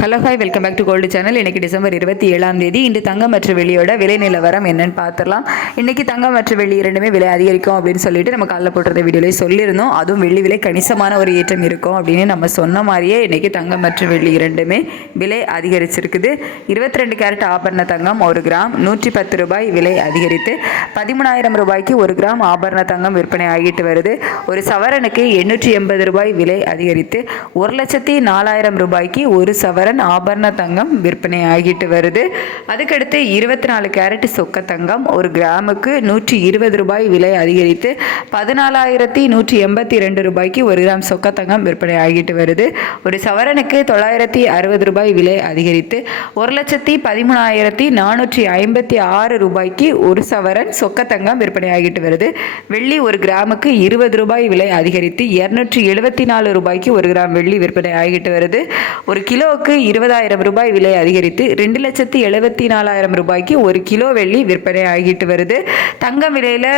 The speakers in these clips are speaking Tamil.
Hello hi, welcome back to gold channel. இன்றைக்கி டிசம்பர் 27 இன்று தங்கம் மற்றும் வெள்ளியோட விலை நிலவரம் என்னன்னு பார்த்துடலாம். இன்றைக்கி தங்கம் மற்றும் வெள்ளி இரண்டுமே விலை அதிகரிக்கும் அப்படின்னு சொல்லிட்டு நம்ம காலைல போட்டுறத வீடியோலேயே சொல்லியிருந்தோம். அதுவும் வெள்ளி விலை கணிசமான ஒரு ஏற்றம் இருக்கும் அப்படின்னு நம்ம சொன்ன மாதிரியே இன்றைக்கி தங்கம் மற்றும் வெள்ளி இரண்டுமே விலை அதிகரிச்சிருக்குது. 22 கேரட் ஆபரண தங்கம் 1 கிராம் 110 ரூபாய் விலை அதிகரித்து 13,000 ரூபாய்க்கு 1 கிராம் ஆபரண தங்கம் விற்பனை ஆகிட்டு வருது. ஒரு சவரனுக்கு 880 ரூபாய் விலை அதிகரித்து 1,04,000 ரூபாய்க்கு ஒரு சவரன் ஆபரண தங்கம் விற்பனை ஆகிட்டு வருது. அதுக்கடுத்து 24 கேரட் சொக்க தங்கம் 1 கிராமுக்கு 120 ரூபாய் விலை அதிகரித்து 14,182 ரூபாய்க்கு 1 கிராம் சொக்க தங்கம் விற்பனை ஆகிட்டு வருது. ஒரு சவரனுக்கு 960 ரூபாய் விலை அதிகரித்து 1,13,456 ரூபாய்க்கு ஒரு சவரன் சொக்க தங்கம் விற்பனை ஆகிட்டு வருது. வெள்ளி 1 கிராமுக்கு 20 ரூபாய் விலை அதிகரித்து 274 ரூபாய்க்கு 1 கிராம் வெள்ளி விற்பனை ஆகிட்டு வருது. ஒரு கிலோவுக்கு 20,000 ரூபாய் விலை அதிகரித்து 2,74,000 ரூபாய்க்கு 1 கிலோ வெள்ளி விற்பனை ஆகிட்டு வருது. தங்கம் விலையில்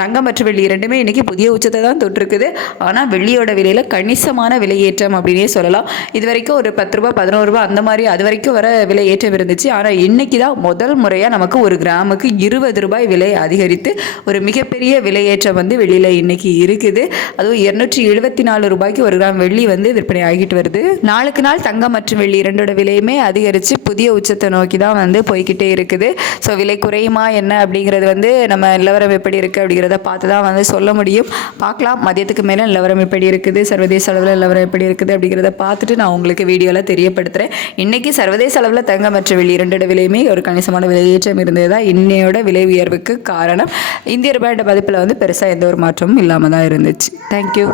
தங்கம் மற்றும் வெள்ளி இரண்டுமே இன்னைக்கு புதிய உச்சத்தை தான் தொட்டிருக்குது. ஆனால் வெள்ளியோட விலையில் கணிசமான விலையேற்றம் அப்படின்னே சொல்லலாம். இது வரைக்கும் ஒரு 10 ரூபா 11 ரூபா அந்த மாதிரி அது வரைக்கும் வர விலையேற்றம் இருந்துச்சு. ஆனால் இன்னைக்கு தான் முதல் முறையாக நமக்கு 1 கிராமுக்கு 20 ரூபாய் விலை அதிகரித்து ஒரு மிகப்பெரிய விலையேற்றம் வெள்ளியில் இன்னைக்கு இருக்குது. அதுவும் 274 ரூபாய்க்கு 1 கிராம் வெள்ளி விற்பனை ஆகிட்டு வருது. நாளுக்கு நாள் தங்கம் மற்றும் வெள்ளி இரண்டோட விலையுமே அதிகரித்து புதிய உச்சத்தை நோக்கி தான் போய்கிட்டே இருக்குது. ஸோ விலை குறையுமா என்ன அப்படிங்கிறது நம்ம நிலவரம் எப்படி இருக்குது அப்படிங்கிறத பார்த்து தான் சொல்ல முடியும். பார்க்கலாம், மதியத்துக்கு மேலே நிலவரம் எப்படி இருக்குது, சர்வதேச அளவில் நிலவரம் எப்படி இருக்குது அப்படிங்கிறத பார்த்துட்டு நான் உங்களுக்கு வீடியோவில் தெரியப்படுத்துகிறேன். இன்றைக்கி சர்வதேச அளவில் தங்கம் மற்றும் வெள்ளி இரண்டோட விலையுமே ஒரு கணிசமான விலையேற்றம் இருந்தது தான் இன்னையோட விலை உயர்வுக்கு காரணம். இந்திய ரூபாயோட மதிப்பில் பெருசாக எந்த ஒரு மாற்றமும் இல்லாமல் தான் இருந்துச்சு. தேங்க்யூ.